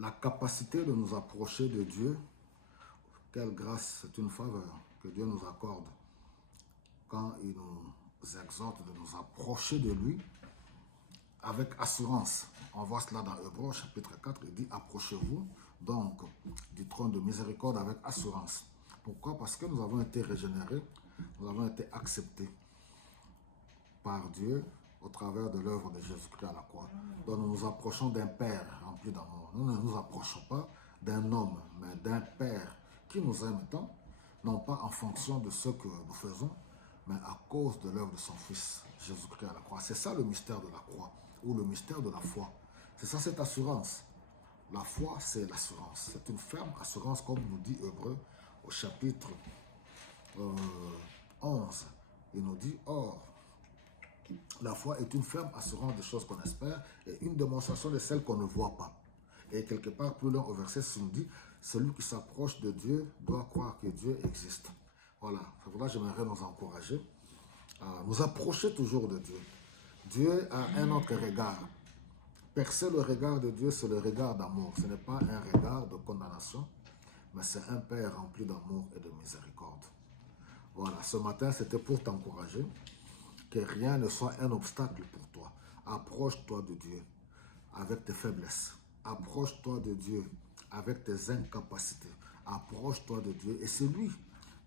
La capacité de nous approcher de Dieu, quelle grâce, c'est une faveur que Dieu nous accorde quand il nous exhorte de nous approcher de lui avec assurance. On voit cela dans Hébreux chapitre 4, il dit « Approchez-vous donc du trône de miséricorde avec assurance ». Pourquoi? Parce que nous avons été régénérés, nous avons été acceptés par Dieu au travers de l'œuvre de Jésus-Christ à la croix. Donc nous nous approchons d'un Père rempli d'amour. Nous ne nous approchons pas d'un homme, mais d'un Père qui nous aime tant, non pas en fonction de ce que nous faisons, mais à cause de l'œuvre de son Fils, Jésus-Christ à la croix. C'est ça le mystère de la croix, ou le mystère de la foi. C'est ça cette assurance. La foi, c'est l'assurance. C'est une ferme assurance, comme nous dit Hébreux au chapitre 11. Il nous dit, or, la foi est une ferme assurance des choses qu'on espère et une démonstration de celles qu'on ne voit pas. Et quelque part, plus loin au verset, il nous dit, celui qui s'approche de Dieu doit croire que Dieu existe. Voilà, voilà, j'aimerais nous encourager à nous approcher toujours de Dieu. Dieu a un autre regard. Percer le regard de Dieu, c'est le regard d'amour. Ce n'est pas un regard de condamnation, mais c'est un Père rempli d'amour et de miséricorde. Voilà, ce matin, c'était pour t'encourager que rien ne soit un obstacle pour toi. Approche-toi de Dieu avec tes faiblesses. Approche-toi de Dieu avec tes incapacités. Approche-toi de Dieu. Et c'est lui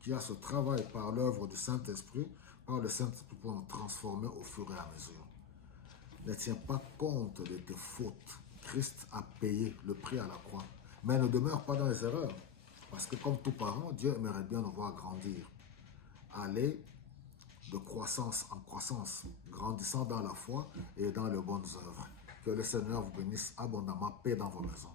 qui a ce travail par l'œuvre du Saint-Esprit, par le Saint-Esprit pour nous transformer au fur et à mesure. Ne tiens pas compte de tes fautes. Christ a payé le prix à la croix. Mais ne demeure pas dans les erreurs. Parce que comme tout parent, Dieu aimerait bien nous voir grandir. Aller de croissance en croissance, grandissant dans la foi et dans les bonnes œuvres. Que le Seigneur vous bénisse abondamment, paix dans vos maisons.